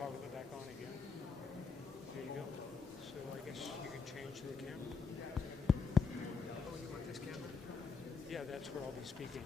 toggle it back on again. There you go. So I guess you can change the camera. Oh, you want this camera? Yeah, that's where I'll be speaking.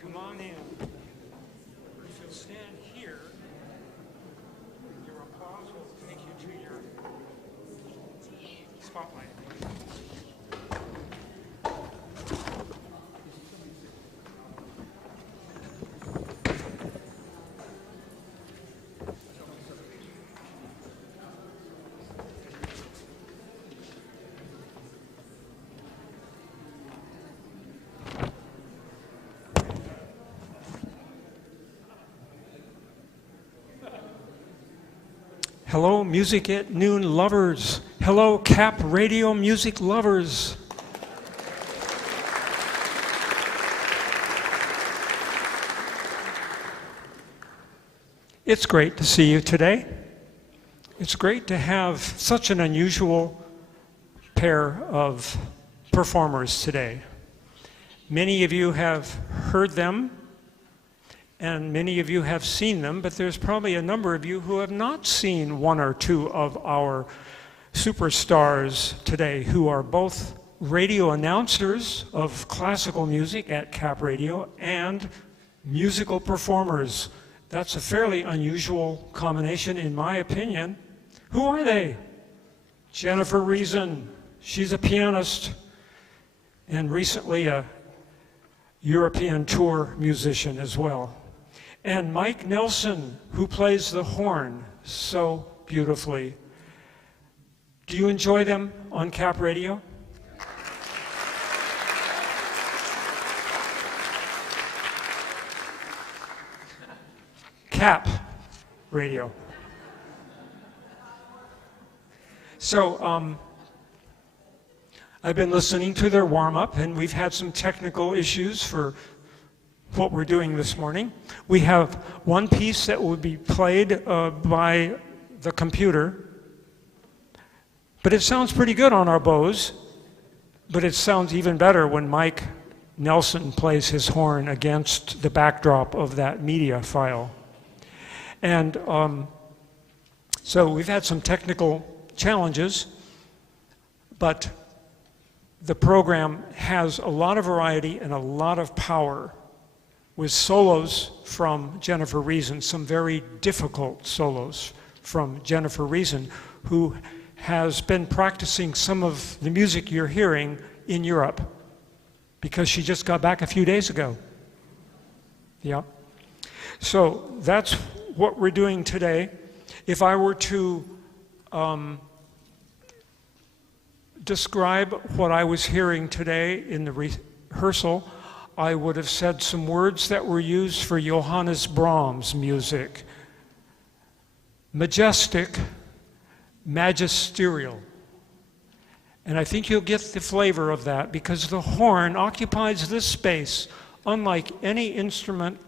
Come on in. If you'll stand here, your applause will take you to your spotlight. Hello, Music at Noon lovers. Hello, Cap Radio music lovers. It's great to see you today. It's great to have such an unusual pair of performers today. Many of you have heard them, and many of you have seen them, but there's probably a number of you who have not seen one or two of our superstars today, who are both radio announcers of classical music at Cap Radio and musical performers. That's a fairly unusual combination, in my opinion. Who are they? Jennifer Reason. She's a pianist and recently a European tour musician as well. And Mike Nelson, who plays the horn so beautifully. Do you enjoy them on Cap Radio? Cap Radio. So I've been listening to their warm-up, and we've had some technical issues for what we're doing this morning. We have one piece that will be played by the computer, but it sounds pretty good on our bows, but it sounds even better when Mike Nelson plays his horn against the backdrop of that media file. And so we've had some technical challenges, but the program has a lot of variety and a lot of power, with solos from Jennifer Reason, some very difficult solos from Jennifer Reason, who has been practicing some of the music you're hearing in Europe, because she just got back a few days ago. Yeah. So that's what we're doing today. If I were to describe what I was hearing today in the rehearsal, I would have said some words that were used for Johannes Brahms music. Majestic, magisterial. And I think you'll get the flavor of that, because the horn occupies this space unlike any instrument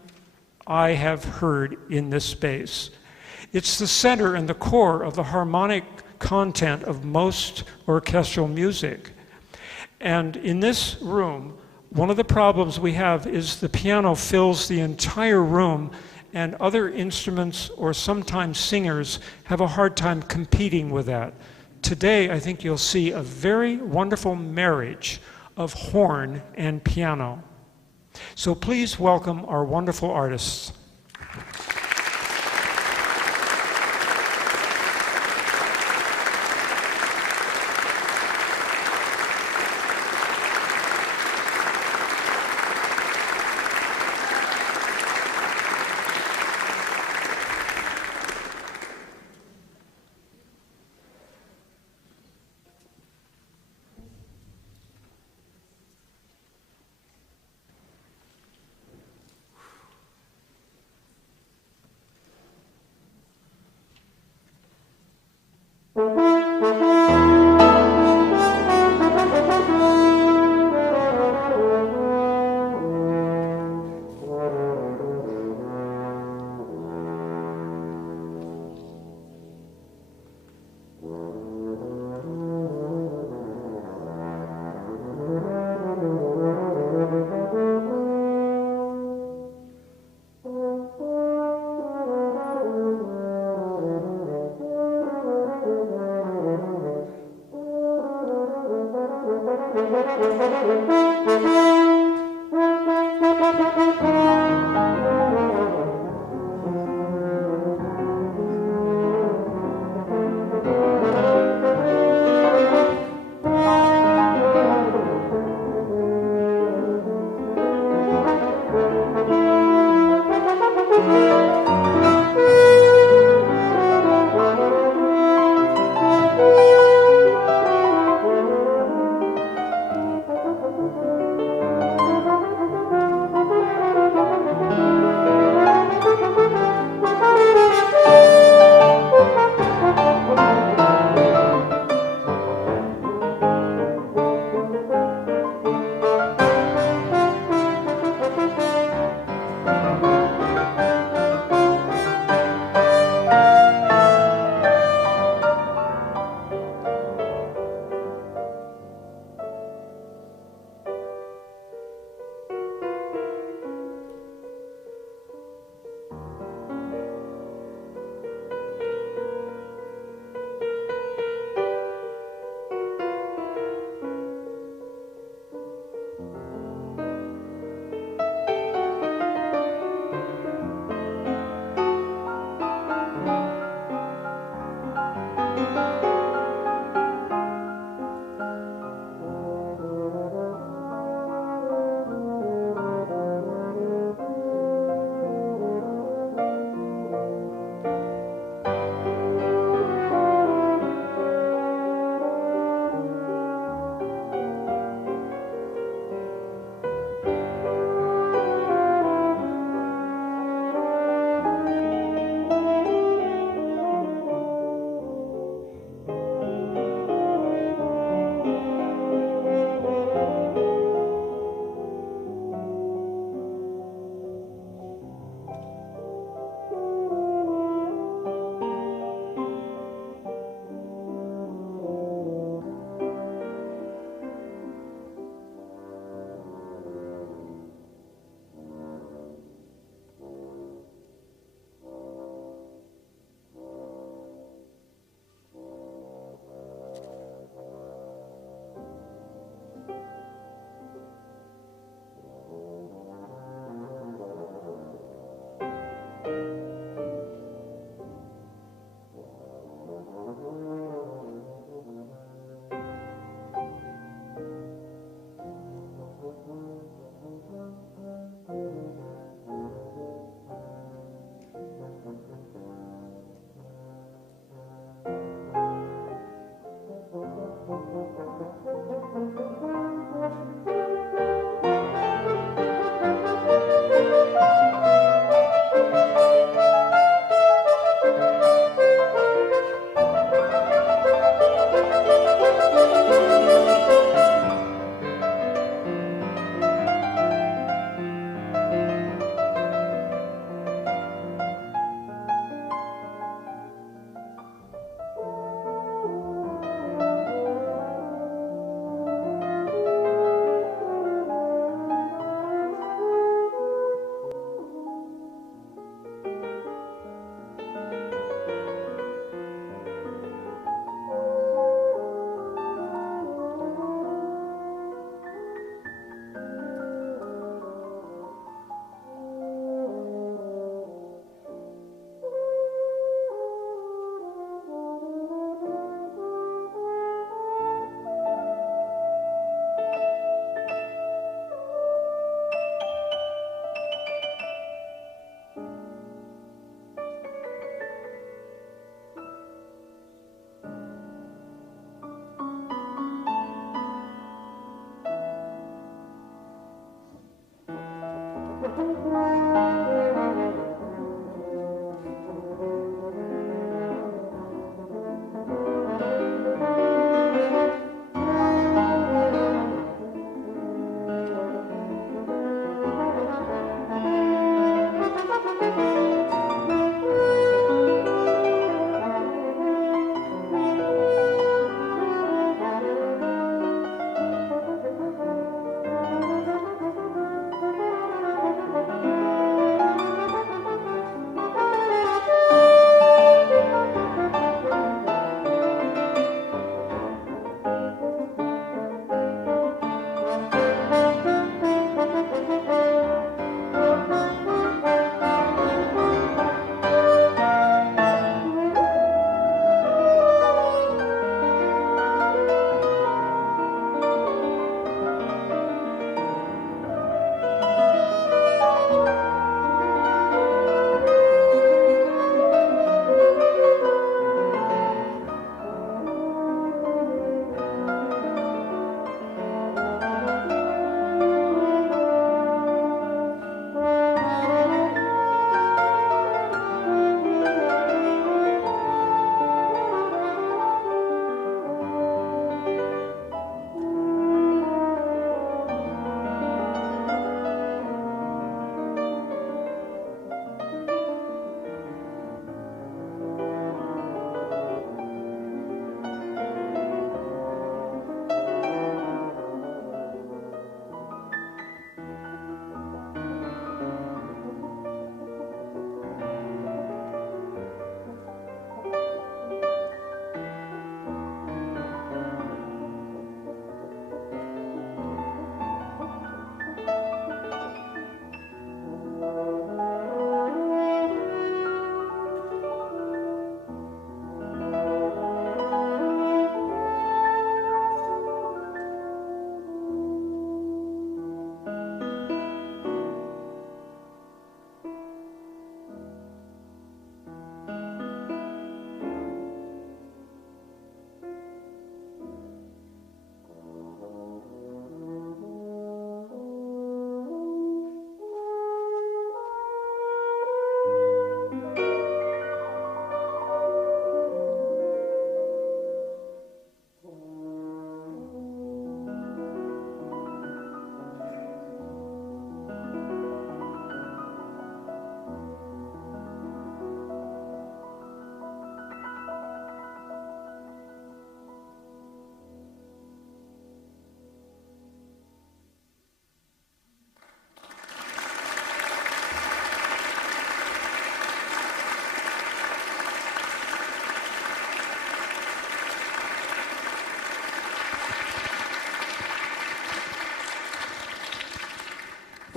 I have heard in this space. It's the center and the core of the harmonic content of most orchestral music. And in this room, one of the problems we have is the piano fills the entire room, and other instruments or sometimes singers have a hard time competing with that. Today, I think you'll see a very wonderful marriage of horn and piano. So please welcome our wonderful artists.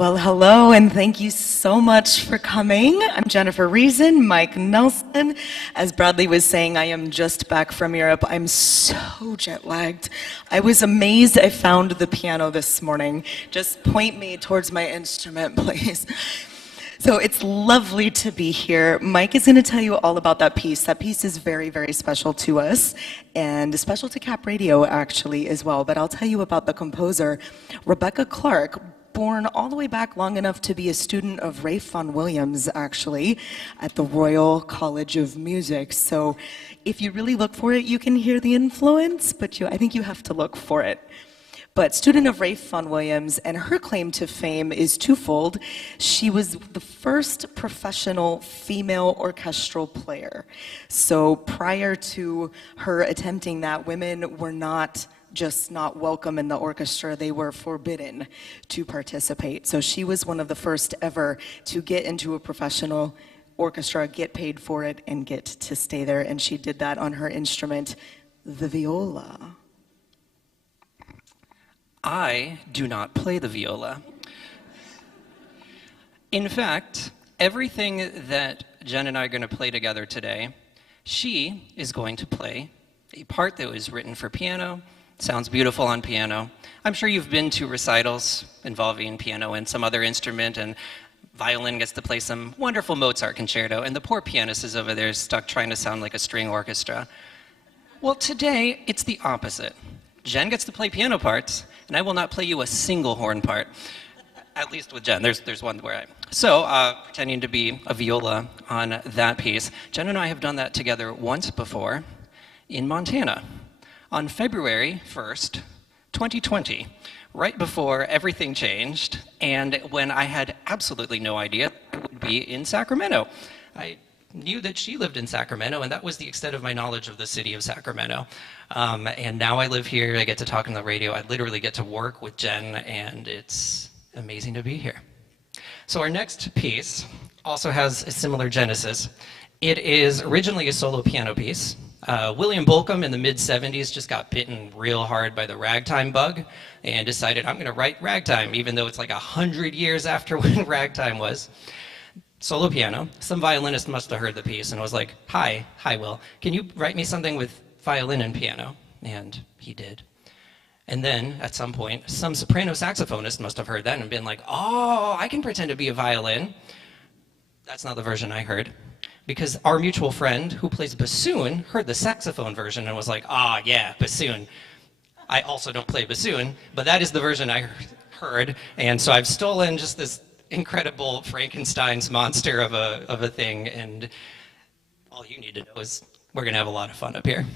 Well, hello, and thank you so much for coming. I'm Jennifer Reason, Mike Nelson. As Bradley was saying, I am just back from Europe. I'm so jet-lagged. I was amazed I found the piano this morning. Just point me towards my instrument, please. So it's lovely to be here. Mike is going to tell you all about that piece. That piece is very, very special to us, and special to Cap Radio, actually, as well. But I'll tell you about the composer, Rebecca Clark, born all the way back long enough to be a student of Ralph Vaughan Williams, actually, at the Royal College of Music. So if you really look for it, you can hear the influence, but I think you have to look for it. But student of Ralph Vaughan Williams, and her claim to fame is twofold. She was the first professional female orchestral player. So prior to her attempting that, women were not just not welcome in the orchestra, they were forbidden to participate. So she was one of the first ever to get into a professional orchestra, get paid for it, and get to stay there. And she did that on her instrument, the viola. I do not play the viola. In fact, everything that Jen and I are going to play together today, she is going to play a part that was written for piano. Sounds beautiful on piano. I'm sure you've been to recitals involving piano and some other instrument, and violin gets to play some wonderful Mozart concerto, and the poor pianist is over there stuck trying to sound like a string orchestra. Well, today, it's the opposite. Jen gets to play piano parts, and I will not play you a single horn part, at least with Jen. There's one where pretending to be a viola on that piece. Jen and I have done that together once before in Montana on February 1st, 2020, right before everything changed, and when I had absolutely no idea I would be in Sacramento. I knew that she lived in Sacramento, and that was the extent of my knowledge of the city of Sacramento. And now I live here, I get to talk on the radio, I literally get to work with Jen, and it's amazing to be here. So our next piece also has a similar genesis. It is originally a solo piano piece. William Bolcom in the mid-70s just got bitten real hard by the ragtime bug and decided, I'm gonna write ragtime, even though it's like 100 years after when ragtime was. Solo piano. Some violinist must have heard the piece and was like, hi, Will, can you write me something with violin and piano? And he did. And then, at some point, some soprano saxophonist must have heard that and been like, oh, I can pretend to be a violin. That's not the version I heard. Because our mutual friend who plays bassoon heard the saxophone version and was like, ah, yeah, bassoon. I also don't play bassoon, but that is the version I heard. And so I've stolen just this incredible Frankenstein's monster of a thing, and all you need to know is we're gonna have a lot of fun up here.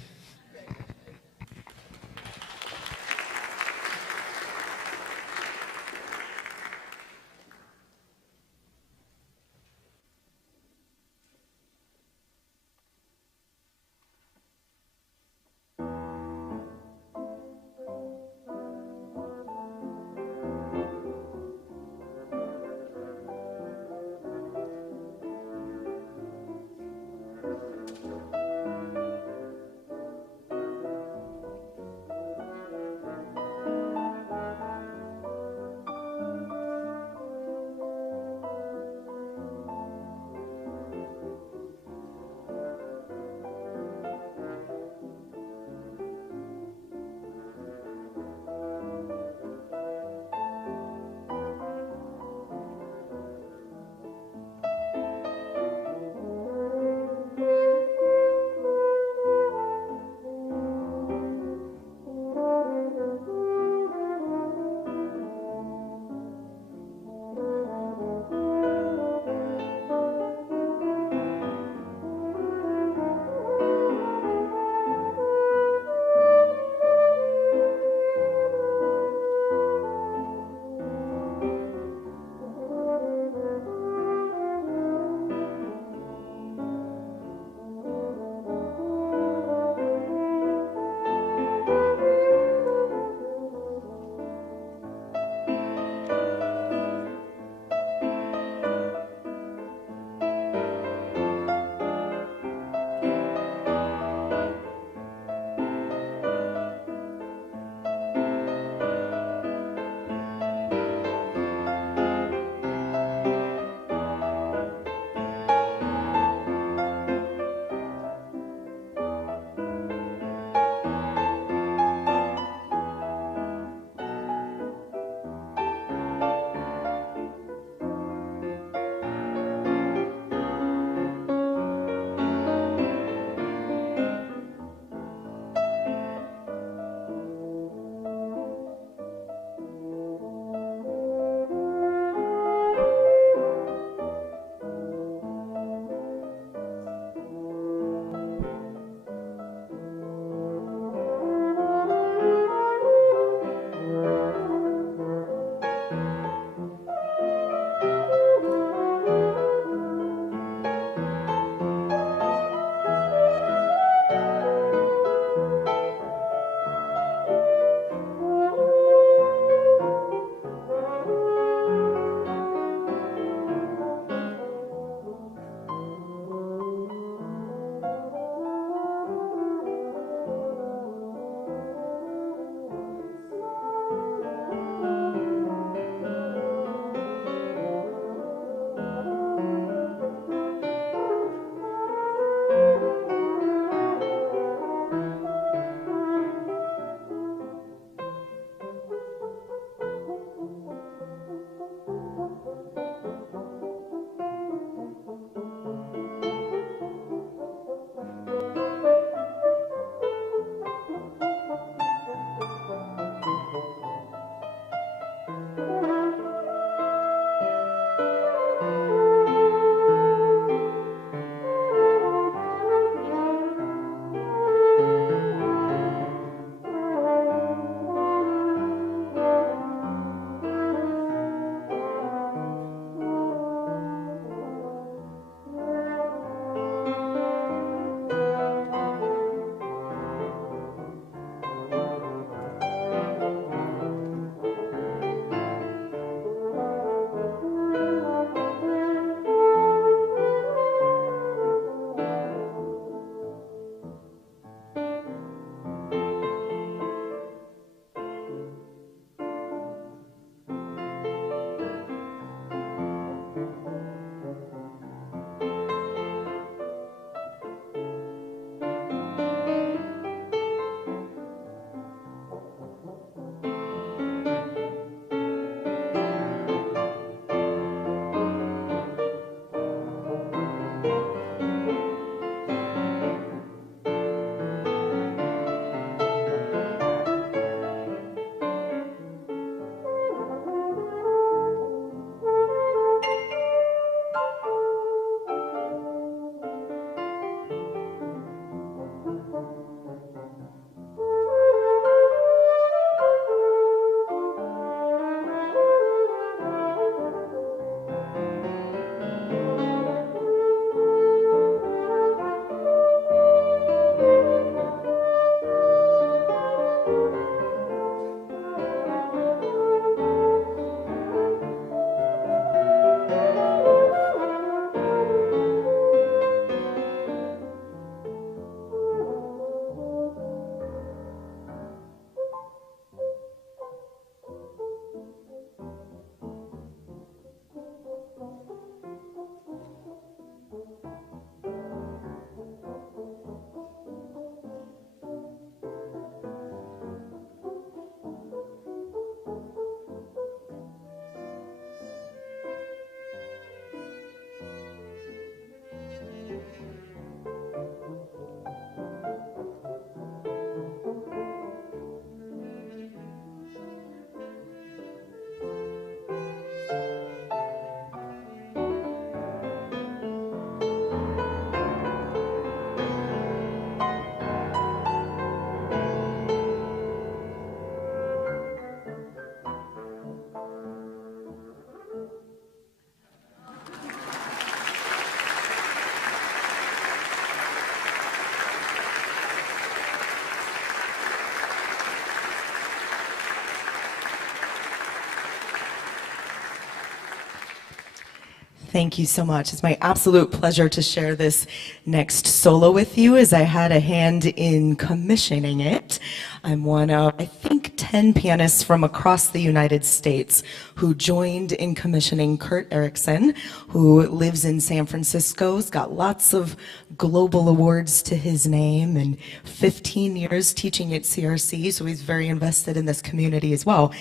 Thank you so much. It's my absolute pleasure to share this next solo with you, as I had a hand in commissioning it. I'm one of, I think, 10 pianists from across the United States who joined in commissioning Kurt Erickson, who lives in San Francisco. He's got lots of global awards to his name and 15 years teaching at CRC, so he's very invested in this community as well.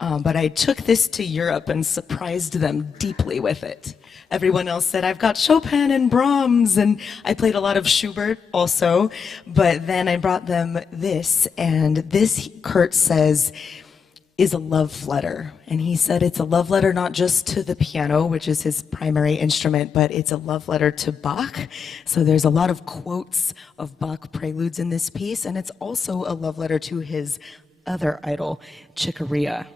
But I took this to Europe and surprised them deeply with it. Everyone else said, I've got Chopin and Brahms, and I played a lot of Schubert also, but then I brought them this, and this, Kurt says, is a love letter. And he said it's a love letter not just to the piano, which is his primary instrument, but it's a love letter to Bach. So there's a lot of quotes of Bach preludes in this piece, and it's also a love letter to his other idol, Chick Corea.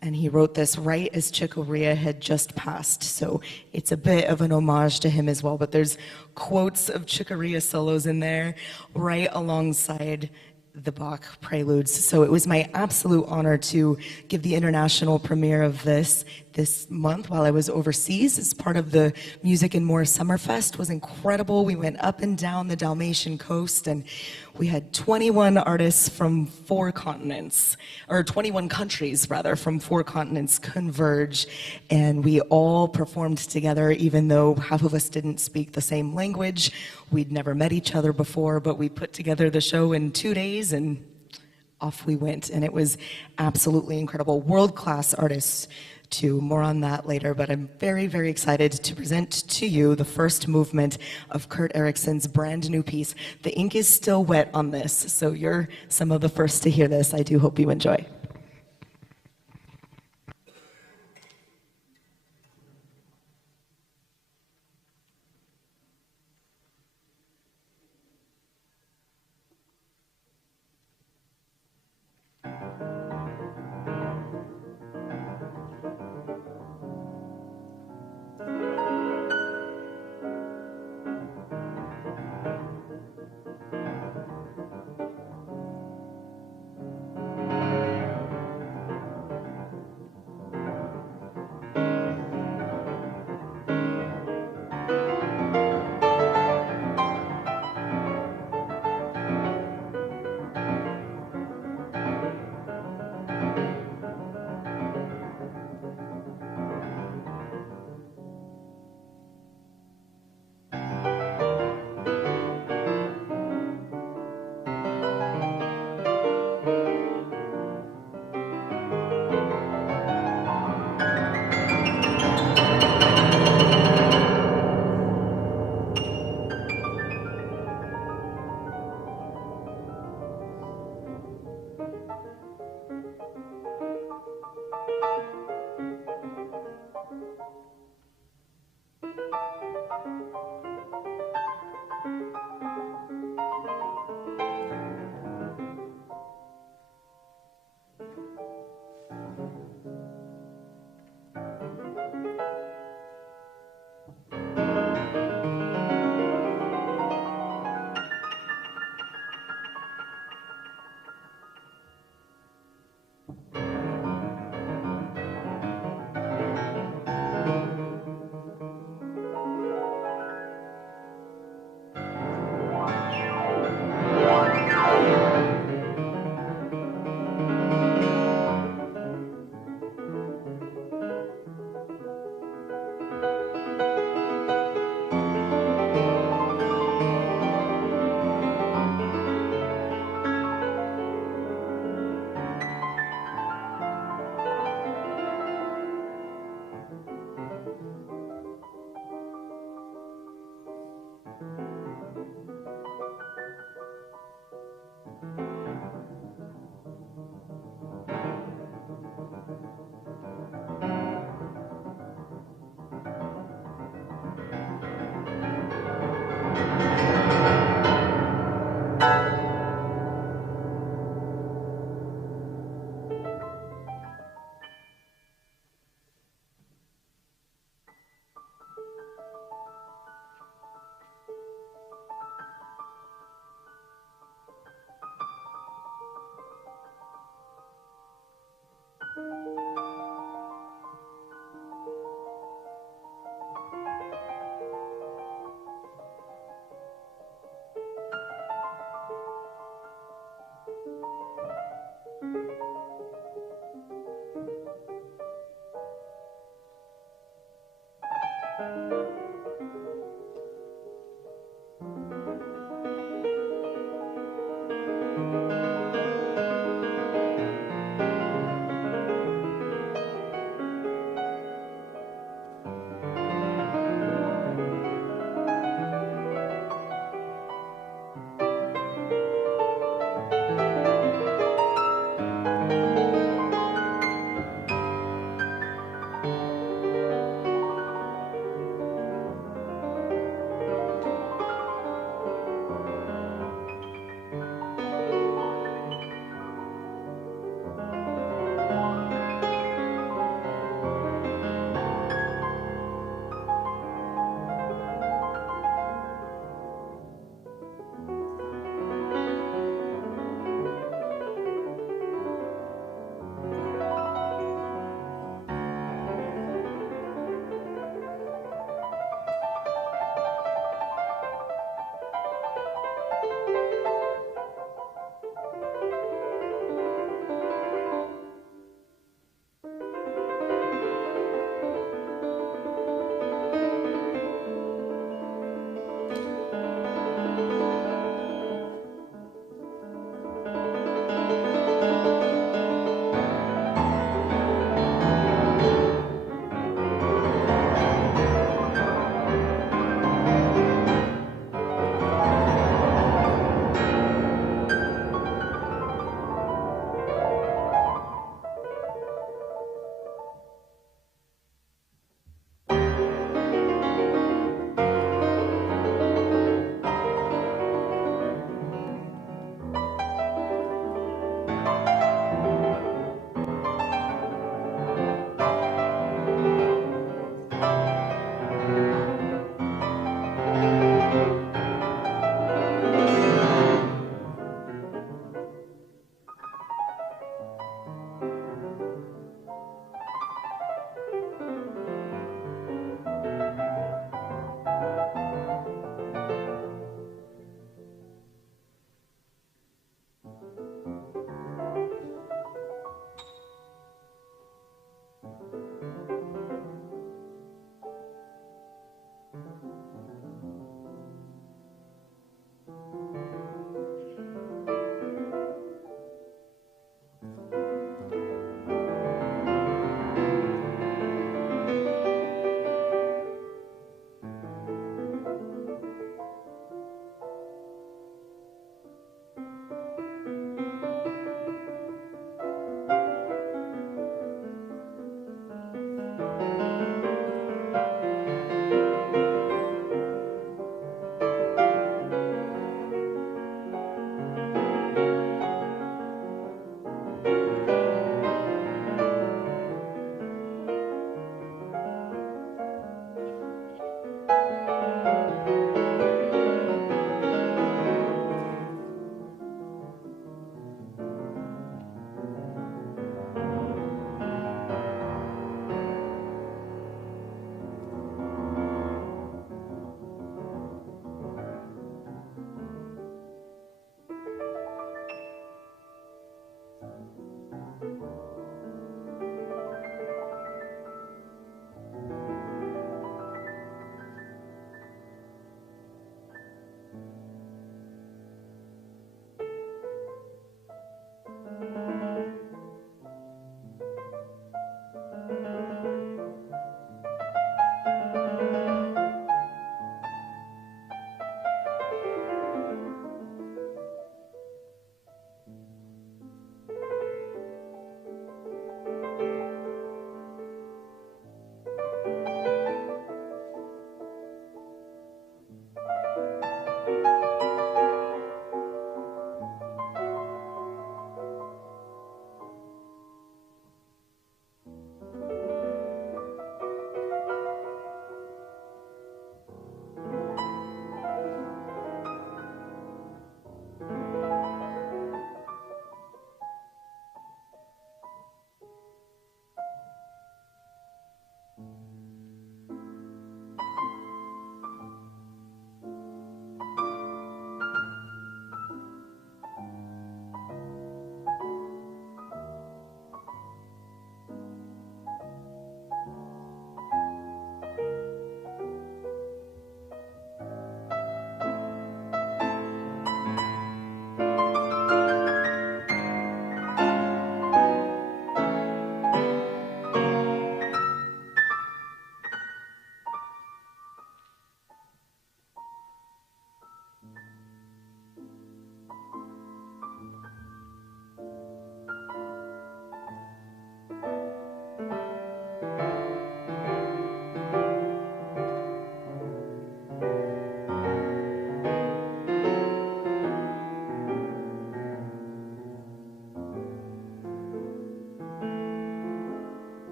And he wrote this right as Chick Corea had just passed, so it's a bit of an homage to him as well, but there's quotes of Chick Corea solos in there right alongside the Bach preludes. So it was my absolute honor to give the international premiere of this month while I was overseas as part of the Music and More Summerfest. It was incredible. We went up and down the Dalmatian coast, and we had 21 artists from 4 continents, or 21 countries rather, from 4 continents converge, and we all performed together even though half of us didn't speak the same language. We'd never met each other before, but we put together the show in 2 days and off we went, and it was absolutely incredible. World-class artists too. More on that later, but I'm very, very excited to present to you the first movement of Kurt Erickson's brand new piece. The ink is still wet on this, so you're some of the first to hear this. I do hope you enjoy.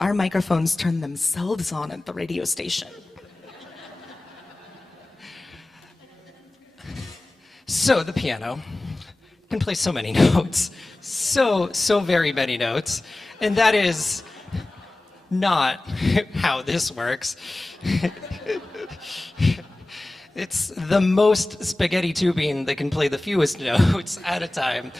Our microphones turn themselves on at the radio station. So the piano can play so many notes, so very many notes, and that is not how this works. It's the most spaghetti tubing that can play the fewest notes at a time.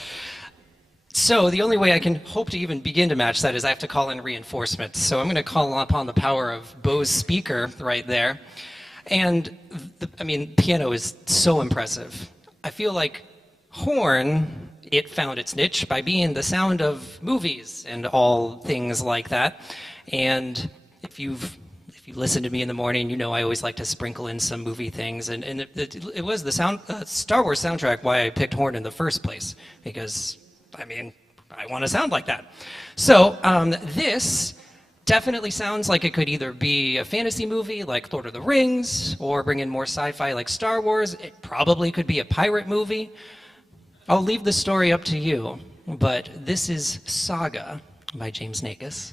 So the only way I can hope to even begin to match that is I have to call in reinforcements. So I'm going to call upon the power of Bo's speaker right there. And, piano is so impressive. I feel like horn, it found its niche by being the sound of movies and all things like that. And if you listen to me in the morning, you know I always like to sprinkle in some movie things. And it was the Star Wars soundtrack why I picked horn in the first place, because I want to sound like that. So this definitely sounds like it could either be a fantasy movie like Lord of the Rings, or bring in more sci-fi like Star Wars. It probably could be a pirate movie. I'll leave the story up to you, but this is Saga by James Nagus.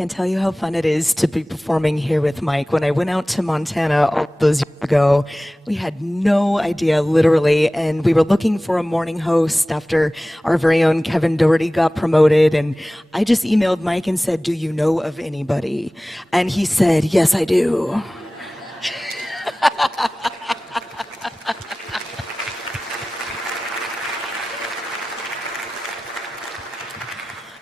can't tell you how fun it is to be performing here with Mike. When I went out to Montana all those years ago, we had no idea, literally, and we were looking for a morning host after our very own Kevin Doherty got promoted, and I just emailed Mike and said, "Do you know of anybody?" And he said, "Yes, I do."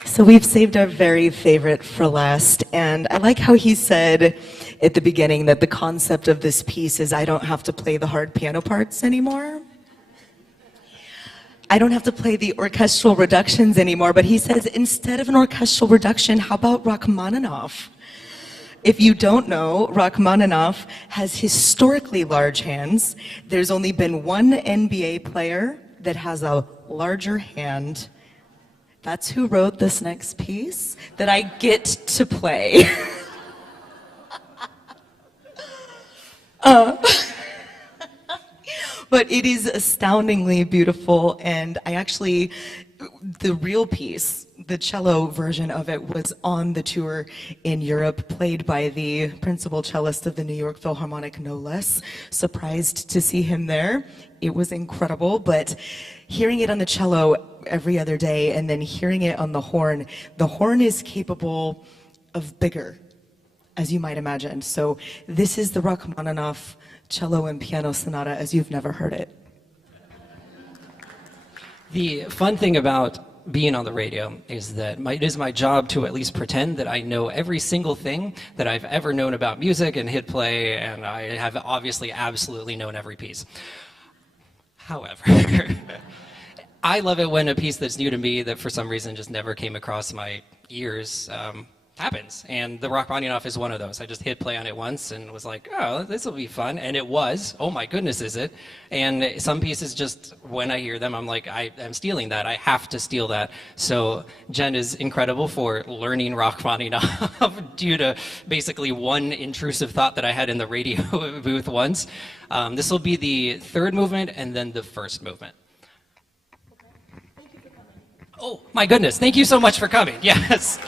So we've saved our very favorite for last, and I like how he said at the beginning that the concept of this piece is I don't have to play the hard piano parts anymore. I don't have to play the orchestral reductions anymore, but he says instead of an orchestral reduction, how about Rachmaninoff? If you don't know, Rachmaninoff has historically large hands. There's only been one NBA player that has a larger hand. That's who wrote this next piece that I get to play. But it is astoundingly beautiful, and the real piece, the cello version of it, was on the tour in Europe, played by the principal cellist of the New York Philharmonic, no less. Surprised to see him there. It was incredible, but hearing it on the cello every other day and then hearing it on the horn is capable of bigger, as you might imagine. So this is the Rachmaninoff cello and piano sonata as you've never heard it. The fun thing about being on the radio is that it is my job to at least pretend that I know every single thing that I've ever known about music and hit play, and I have obviously absolutely known every piece. However, I love it when a piece that's new to me that for some reason just never came across my ears happens. And the Rachmaninoff is one of those. I just hit play on it once and was like, oh, this will be fun. And it was. Oh my goodness, is it? And some pieces just, when I hear them, I'm like, I'm stealing that. I have to steal that. So Jen is incredible for learning Rachmaninoff due to basically one intrusive thought that I had in the radio booth once. This will be the third movement and then the first movement. Oh, my goodness. Thank you so much for coming. Yes.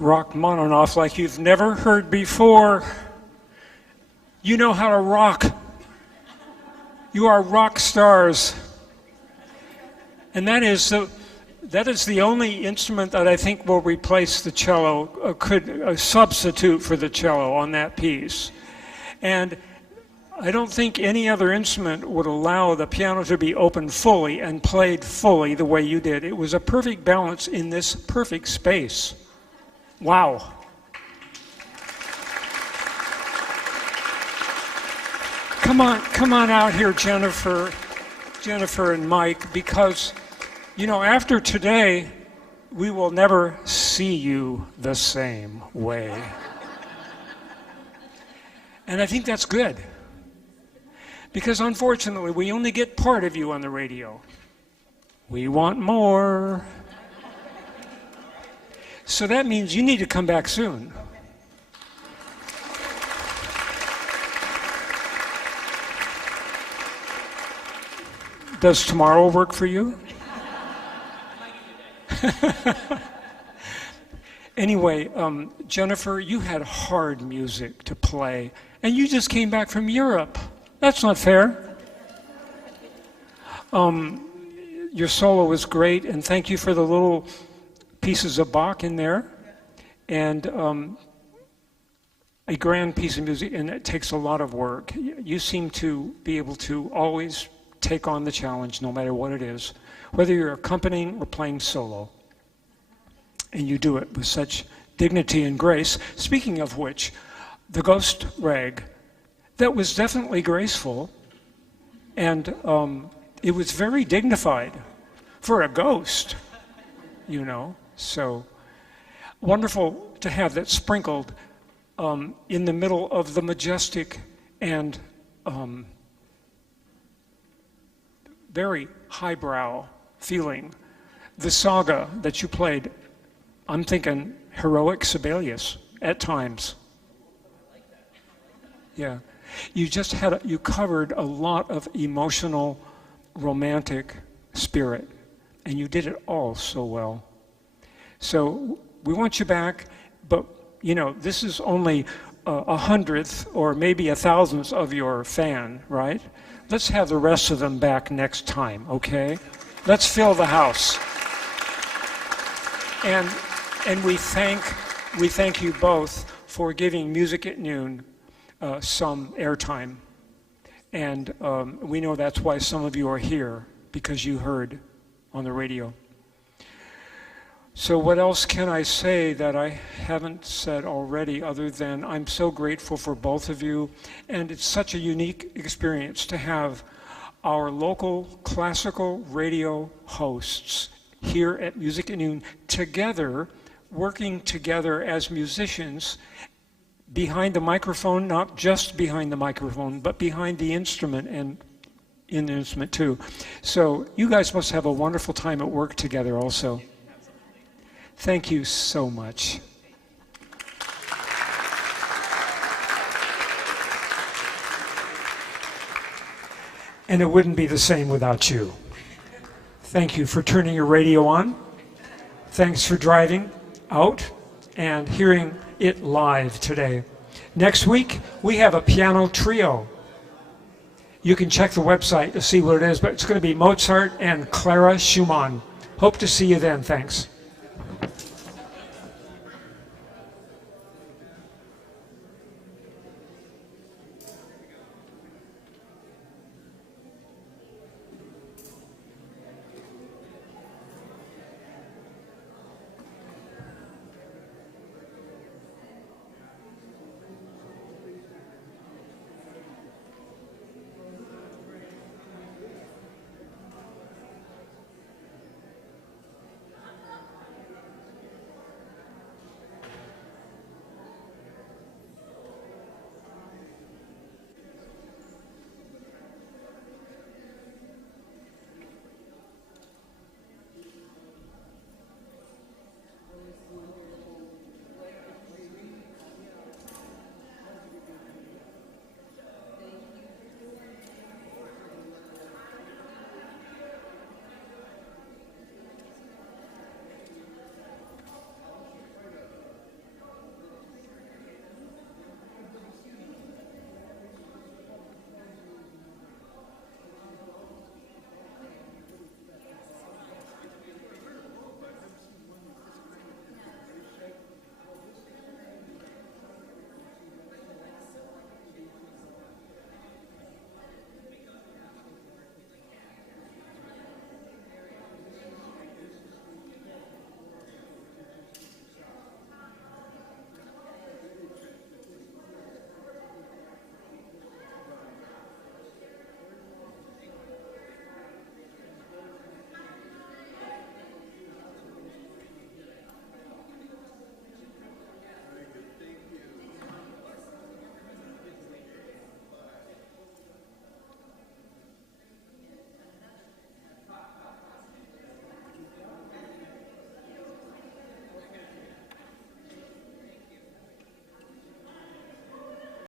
Rachmaninoff like you've never heard before. You know how to rock. You are rock stars. And that is the only instrument that I think will replace the cello, could substitute for the cello on that piece. And I don't think any other instrument would allow the piano to be opened fully and played fully the way you did. It was a perfect balance in this perfect space. Wow. Come on out here, Jennifer and Mike, because, you know, after today, we will never see you the same way. And I think that's good. Because unfortunately, we only get part of you on the radio. We want more. So that means you need to come back soon. Does tomorrow work for you? Anyway, Jennifer, you had hard music to play, and you just came back from Europe. That's not fair. Your solo was great, and thank you for the little pieces of Bach in there, and a grand piece of music, and it takes a lot of work. You seem to be able to always take on the challenge, no matter what it is, whether you're accompanying or playing solo, and you do it with such dignity and grace. Speaking of which, the ghost rag, that was definitely graceful, and it was very dignified for a ghost, you know. So wonderful to have that sprinkled in the middle of the majestic and very highbrow feeling. The saga that you played, I'm thinking heroic Sibelius at times. Yeah. You covered a lot of emotional, romantic spirit, and you did it all so well. So we want you back, but you know, this is only a hundredth or maybe a thousandth of your fan, right? Let's have the rest of them back next time, okay? Let's fill the house. And we thank you both for giving Music at Noon some airtime. And we know that's why some of you are here, because you heard on the radio. So what else can I say that I haven't said already, other than I'm so grateful for both of you, and it's such a unique experience to have our local classical radio hosts here at Music at Noon together, working together as musicians behind the microphone, not just behind the microphone, but behind the instrument and in the instrument too. So you guys must have a wonderful time at work together also. Thank you so much. And it wouldn't be the same without you. Thank you for turning your radio on. Thanks for driving out and hearing it live today. Next week, we have a piano trio. You can check the website to see what it is, but it's going to be Mozart and Clara Schumann. Hope to see you then. Thanks.